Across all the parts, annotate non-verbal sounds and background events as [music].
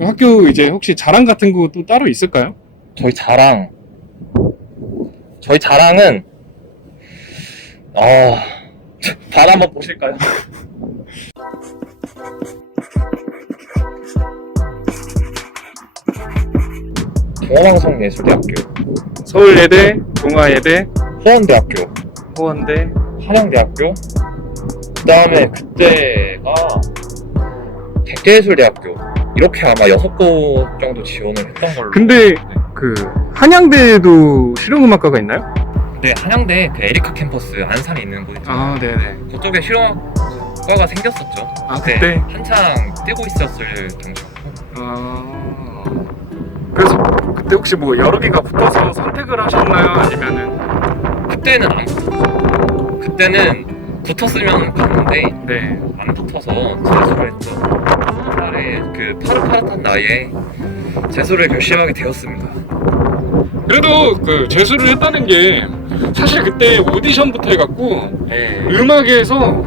학교 이제 혹시 자랑 같은 거 또 따로 있을까요? 저희 자랑 저희 자랑은 어... [laughs] 단 한번 보실까요? [laughs] 동아방송예술대학교 서울예대, 동아예대, 호원대학교 호원대. 한양대학교 그 다음에 그때가 백제예술대학교 이렇게 아마 여섯 곳 정도 지원을 했던 걸로 근데 그 한양대에도 실용음악과가 있나요? 네 한양대 그 에리카 캠퍼스 안산에 있는 곳 있잖아요 아, 네네. 그쪽에 실용학과가 생겼었죠 아, 그때 그때? 한창 뛰고 있었을 당시였고 아. 그래서 그때 혹시 뭐 여러 개가 붙어서 선택을 하셨나요? 아니면은 그때는 안 붙었죠 그때는 붙었으면 갔는데 네. 안 붙어서 재수를 했죠 차라리 그 파릇파릇한 나이에 재수를 결심하게 되었습니다 그래도 그 재수를 했다는 게 사실 그때 오디션부터 해갖고 네. 음악에서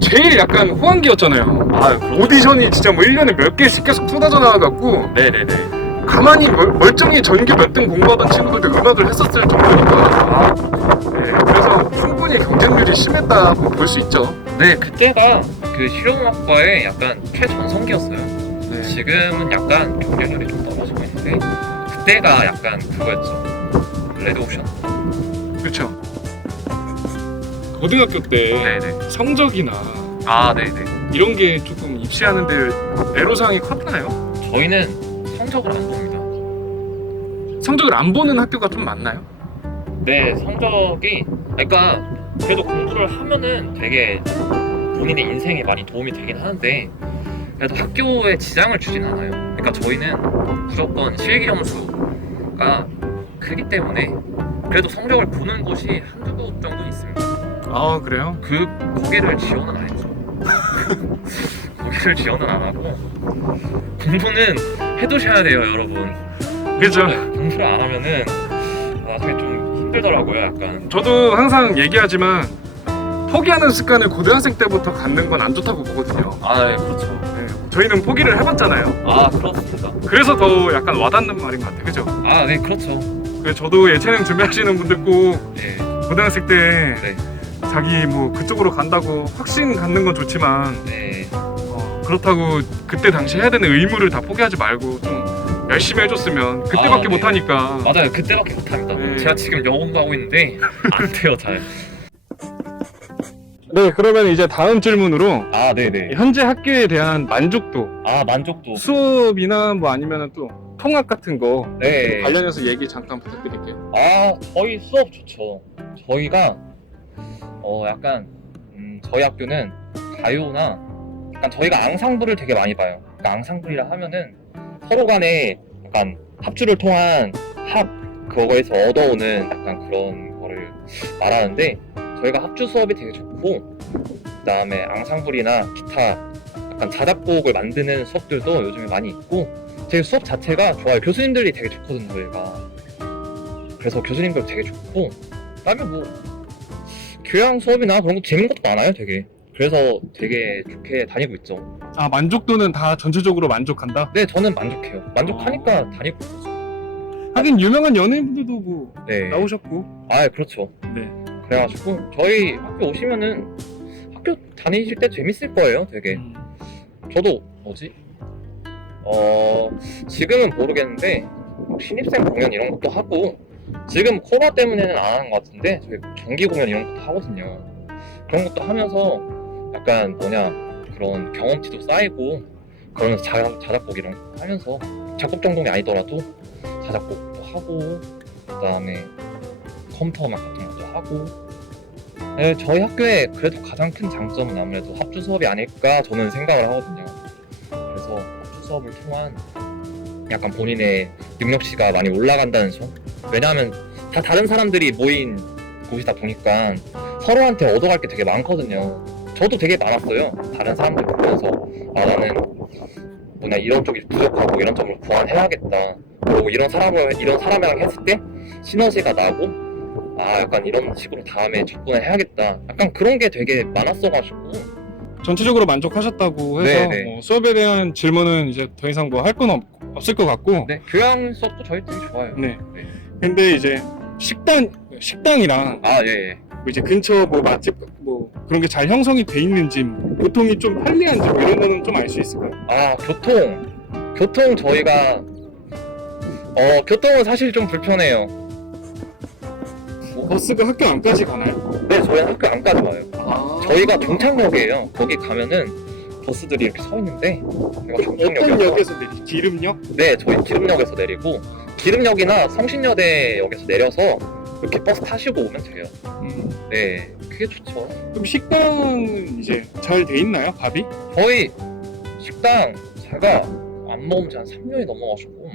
제일 약간 호황기였잖아요. 아 오디션이 진짜 뭐 1년에 몇 개씩 계속 쏟아져 나와갖고 네네네 가만히 멀, 멀쩡히 전교 몇 등 공부하던 친구들도 음악을 했었을 정도니까 네, 그래서 충분히 경쟁률이 심했다고 볼 수 있죠. 네 그때가 그 실용음악과의 약간 최전성기였어요 네. 지금은 약간 경쟁률이 좀 떨어지고 있는데 그때가 약간 그거였죠 레드오션 그렇죠. 고등학교 때 네네 성적이나 아 네네 이런 게 조금 입시하는데 애로사항이 컸나요? 저희는 성적을 안 봅니다 성적을 안 보는 학교가 좀 많나요? 네 성적이 그러니까 그래도 공부를 하면은 되게 본인의 인생에 많이 도움이 되긴 하는데 그래도 학교에 지장을 주진 않아요 그러니까 저희는 무조건 실기 점수가 크기 때문에 그래도 성적을 보는 곳이 한두 곳 정도 있습니다 아 그래요? 그 거기를 지원은 안 했죠 [laughs] 거기를 지원은 안 하고 공부는 해두셔야 돼요 여러분 그렇죠. 공부를 안 하면은 나중에 좀 힘들더라고요 약간 저도 항상 얘기하지만 포기하는 습관을 고등학생 때부터 갖는 건 안 좋다고 보거든요. 아 네, 그렇죠 네, 저희는 포기를 해봤잖아요. 아 그렇습니다 그래서 더 약간 와닿는 말인 것 같아요. 그죠? 아 네 그렇죠 그래서 저도 예체능 준비하시는 분들 꼭네 고등학생 때 네. 자기 뭐 그쪽으로 간다고 확신 갖는 건 좋지만 네. 어, 그렇다고 그때 당시 해야 되는 의무를 다 포기하지 말고 좀 열심히 해줬으면 그때밖에 아, 네. 못하니까 맞아요 그때밖에 못합니다 네. 제가 지금 영어공부 하고 있는데 안 돼요 네 그러면 이제 다음 질문으로 잘아 네네 현재 학교에 대한 만족도 아 만족도 수업이나 뭐 아니면 또 통학 같은 거 네 관련해서 얘기 잠깐 부탁드릴게요. 아, 저희 수업 좋죠. 저희가 어 약간 음, 저희 학교는 가요나 약간 저희가 앙상블을 되게 많이 봐요. 그러니까 앙상블이라 하면은 서로 간에 약간 합주를 통한 합 그거에서 얻어오는 약간 그런 거를 말하는데 저희가 합주 수업이 되게 좋고 그다음에 앙상블이나 기타 약간 자작곡을 만드는 수업들도 요즘에 많이 있고 되게 수업 자체가 좋아요. 교수님들이 되게 좋거든요, 저희가. 그래서 교수님들 되게 좋고 그다음에 뭐 교양 수업이나 그런 거 재밌는 것도 많아요 되게 그래서 되게 좋게 다니고 있죠 아 만족도는 다 전체적으로 만족한다. 네 저는 만족해요 만족하니까 다니고 있어요 하긴 유명한 연예인분들도 뭐 네. 나오셨고. 아 그렇죠 네. 그래가지고 저희 학교 오시면은 학교 다니실 때 재밌을 거예요 되게 음. 저도 뭐지 어 지금은 모르겠는데 신입생 공연 이런 것도 하고 지금 코로나 때문에는 안 하는 것 같은데 저희 정기 공연 이런 것도 하거든요 그런 것도 하면서 약간 뭐냐 그런 경험치도 쌓이고 그러면서 자, 자작곡 이런 거 하면서 작곡 정도이 아니더라도 자작곡도 하고 그다음에 컴퓨터 음악 같은 것도 하고. 네, 저희 학교의 그래도 가장 큰 장점은 아무래도 합주 수업이 아닐까 저는 생각을 하거든요. 그래서 합주 수업을 통한 약간 본인의 능력치가 많이 올라간다는 점. 왜냐하면 다 다른 사람들이 모인 곳이다 보니까 서로한테 얻어갈 게 되게 많거든요. 저도 되게 많았어요. 다른 사람들 보면서. 아 나는 뭐냐 이런 쪽이 부족하고 이런 점을 보완해야겠다 그리고 이런 사람을 이런 사람이랑 했을 때 시너지가 나고 아 약간 이런 식으로 다음에 접근을 해야겠다 약간 그런 게 되게 많았어가지고 전체적으로 만족하셨다고 해서 네, 네. 뭐 수업에 대한 질문은 이제 더 이상 뭐 할 건 없을 것 같고 네, 교양 수업도 저희 되게 좋아요. 네. 네. 근데 이제 식당 식당이랑 아, 예, 예. 뭐 이제 근처 뭐 맛집 뭐 그런 게 잘 형성이 돼 있는지 뭐 교통이 좀 편리한지 뭐 이런 거는 좀 알 수 있을까요? 아, 교통. 교통 저희가 어, 교통은 사실 좀 불편해요. 버스가 학교 안까지 가나요? 네, 저희는 학교 안까지 와요. 아 저희가 종착역이에요. 거기 가면은 버스들이 이렇게 서 있는데 저희가 어떤 종착역이어서 역에서 내리? 기름역? 네, 저희 기름역에서 내리고 기름역이나 성신여대역에서 내려서 이렇게 버스 타시고 오면 돼요. 음. 네, 그게 좋죠. 그럼 식당은 이제 잘 돼 있나요? 밥이? 저희 식당 제가 안 먹은 지한 3년이 넘어가지고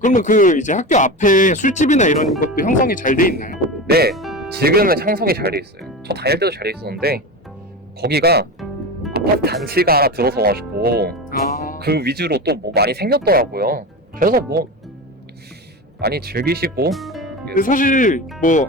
그러면 그 이제 학교 앞에 술집이나 이런 것도 형성이 잘 돼 있나요? 네, 지금은 형성이 잘 돼 있어요. 저 다닐 때도 잘 돼 있었는데 거기가 아파트 단지가 하나 들어서가지고 아 그 위주로 또 뭐 많이 생겼더라고요. 그래서 뭐 많이 즐기시고 근데 사실 뭐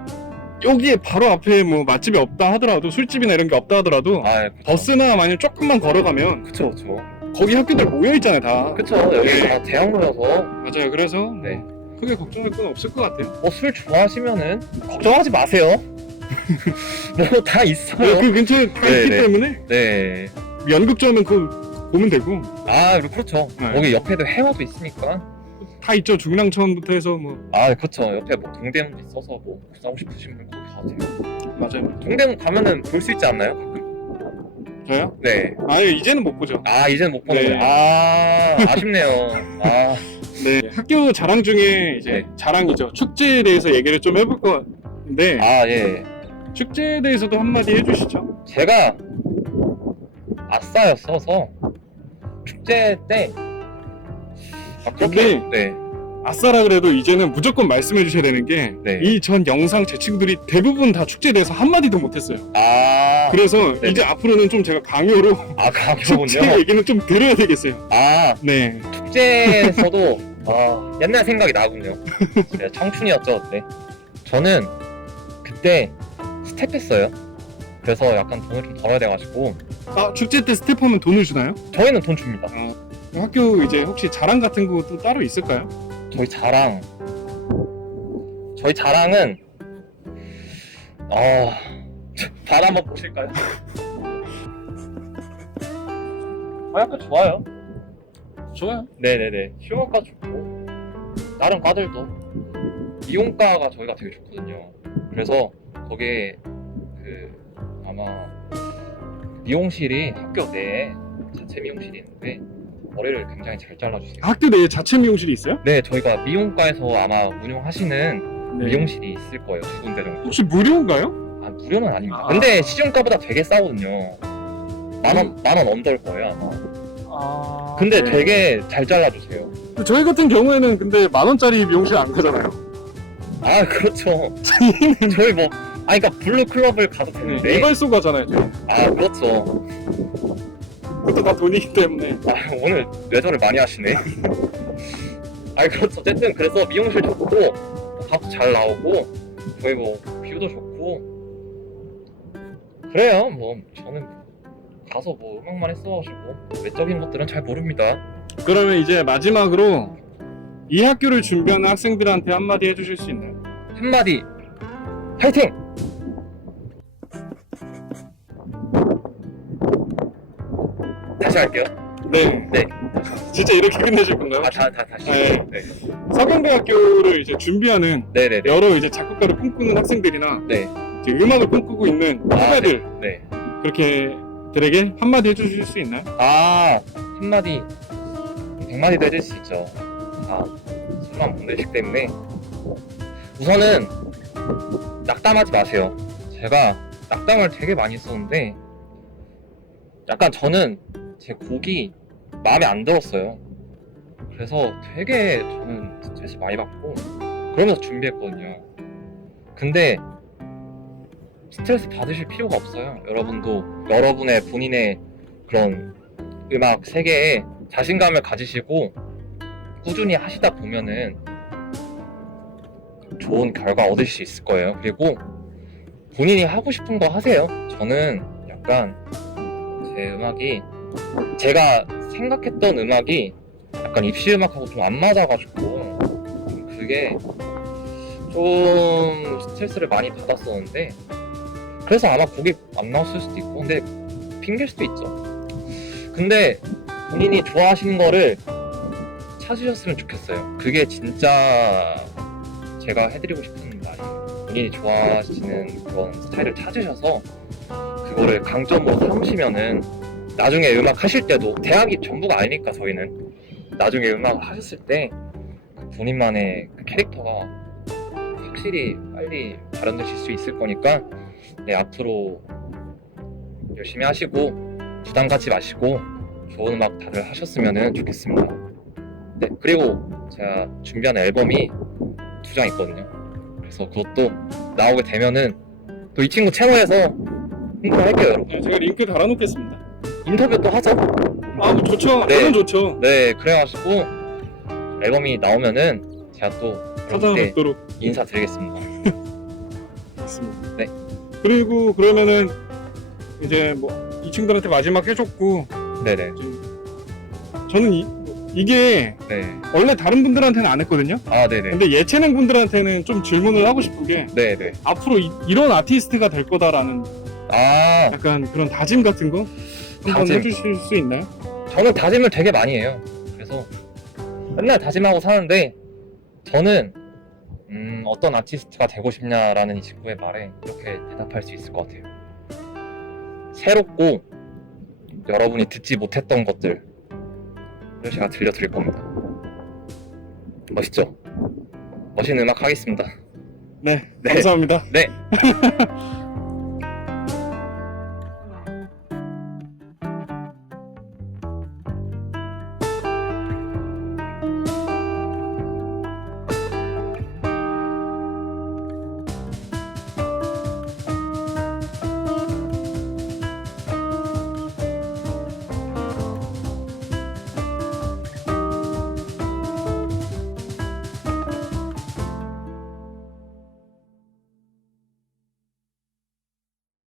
여기에 바로 앞에 뭐 맛집이 없다 하더라도 술집이나 이런 게 없다 하더라도 아 버스나 만약 조금만 걸어가면 그쵸 그쵸 거기 학교들 모여 있잖아요 다. 그쵸 여기 다 대학로여서 맞아요. 그래서 네. 뭐 크게 걱정할 건 없을 것 같아요. 뭐 술 좋아하시면은 걱정하지 마세요. [laughs] 뭐다 있어요. 그 근처에 다 네, 있기 네. 때문에 네. 연극 좋아하면 그거 보면 되고 아 그렇죠. 네. 거기 옆에도 해화도 있으니까. 다 있죠. 중랑천부터 해서 뭐 아 그렇죠. 옆에 뭐 동대문도 있어서 뭐 싶으신 분 거기 가도 돼요. 맞아요. 동대문 가면은 볼 수 있지 않나요? 가끔? 저요? 네. 아 이제는 못 보죠. 아 이제는 못 보는 네. 아 [laughs] 아쉽네요. 아 네. 학교 자랑 중에 이제 네. 자랑이죠. 축제에 대해서 얘기를 좀 해볼 건데 아 예. 축제에 대해서도 한마디 해주시죠. 제가 아싸였어서 축제 때 아, 그렇게 네. 아싸라 그래도 이제는 무조건 말씀해 주셔야 되는 게 네. 이 전 영상 제 친구들이 대부분 다 축제에 대해서 한마디도 못했어요. 아 그래서 네네. 이제 앞으로는 좀 제가 강요로 아 축제 그렇군요. 얘기는 좀 드려야 되겠어요. 아 네. 축제에서도 아, 옛날 생각이 나군요. 네, 청춘이었죠 그때. 저는 그때 스텝했어요. 그래서 약간 돈을 좀 벌어야 돼가지고 아, 축제 때 스텝하면 돈을 주나요? 저희는 돈 줍니다. 학교 이제 혹시 자랑 같은 것도 따로 있을까요? 저희 자랑 저희 자랑은 어... [laughs] 발 한번 보실까요? [laughs] 저희 학교 좋아요. 좋아요. 네네네. 휴학과 좋고 다른 과들도 이용과가 저희가 되게 좋거든요. 그래서 거기에 그 아마 미용실이 학교 내에 자체 미용실이 있는데 머리를 굉장히 잘 잘라주세요. 학교 내에 자체 미용실이 있어요? 네, 저희가 미용과에서 아마 운영하시는 네. 미용실이 있을 거예요. 두 군데 정도. 혹시 무료인가요? 아, 무료는 아닙니다. 아. 근데 시중가보다 되게 싸거든요. 만 원, 만 원 언더일 거예요, 아마. 아. 근데 되게 잘 잘라주세요. 저희 같은 경우에는 근데 만 원짜리 미용실 안 가잖아요. 아, 그렇죠. 저희 뭐, 아, 그러니까 블루 클럽을 가도 되는데. 이발소 가잖아요. 저희. 아, 그렇죠. 그것도 다 돈이기 때문에. 아, 오늘 뇌절을 많이 하시네. [laughs] 아, 그렇죠. 어쨌든 그래서 미용실 좋고, 밥도 잘 나오고, 저희 뭐, 뷰도 좋고. 그래요. 뭐, 저는 가서 뭐, 음악만 했어가지고, 외적인 것들은 잘 모릅니다. 그러면 이제 마지막으로 이 학교를 준비하는 학생들한테 한마디 해주실 수 있나요? 한마디, 파이팅! 다시 할게요. 네. 네. 진짜 이렇게 끝내실 건가요? 아, 다, 다, 다시. 네. 네. 서강대학교를 이제 준비하는 네네네. 여러 이제 작곡가를 꿈꾸는 학생들이나 네. 이제 음악을 꿈꾸고 있는 아, 후배들 네. 그렇게 들에게 한마디 해주실 수 있나요? 아, 한마디, 백마디도 해줄 수 있죠. 아, 술만 못 내시기 때문에. 우선은, 낙담하지 마세요. 제가 낙담을 되게 많이 했었는데, 약간 저는 제 곡이 마음에 안 들었어요. 그래서 되게 저는 스트레스 많이 받고, 그러면서 준비했거든요. 근데, 스트레스 받으실 필요가 없어요. 여러분도 여러분의 본인의 그런 음악 세계에 자신감을 가지시고 꾸준히 하시다 보면은 좋은 결과 얻으실 수 있을 거예요. 그리고 본인이 하고 싶은 거 하세요. 저는 약간 제 음악이 제가 생각했던 음악이 약간 입시 음악하고 좀 안 맞아가지고 좀 그게 좀 스트레스를 많이 받았었는데 그래서 아마 곡이 안 나왔을 수도 있고 근데 핑계일 수도 있죠. 근데 본인이 좋아하시는 거를 찾으셨으면 좋겠어요. 그게 진짜 제가 해드리고 싶은 말이에요. 본인이 좋아하시는 그런 스타일을 찾으셔서 그거를 강점으로 삼으시면은 나중에 음악 하실 때도 대학이 전부가 아니니까 저희는 나중에 음악을 하셨을 때그 본인만의 그 캐릭터가 확실히 빨리 발현되실 수 있을 거니까 네 앞으로 열심히 하시고 부담 갖지 마시고 좋은 음악 다들 하셨으면 좋겠습니다. 네 그리고 제가 준비하는 앨범이 두 장 있거든요. 그래서 그것도 나오게 되면은 또 이 친구 채널에서 홍보를 할게요 여러분. 네, 제가 링크 달아놓겠습니다. 인터뷰도 하죠. 아, 뭐 좋죠. 네. 저는 좋죠. 네 그래가지고 앨범이 나오면은 제가 또 그때 찾아뵙도록 인사드리겠습니다. [laughs] 하겠습니다. 네. 그리고 그러면은 이제 뭐 이 친구들한테 마지막 해줬고 네네. 저는 이, 이게 네. 원래 다른 분들한테는 안 했거든요. 아 네네. 근데 예체능 분들한테는 좀 질문을 하고 싶은 게 네네. 앞으로 이, 런 아티스트가 될 거다라는 아 약간 그런 다짐 같은 거 다짐. 해주실 수 있나요? 저는 다짐을 되게 많이 해요. 그래서 맨날 다짐하고 사는데 저는 음, 어떤 아티스트가 되고 싶냐라는 이 친구의 말에 이렇게 대답할 수 있을 것 같아요. 새롭고 여러분이 듣지 못했던 것들을 제가 들려드릴 겁니다. 멋있죠? 멋있는 음악 하겠습니다. 네, 네. 감사합니다. 네. [laughs]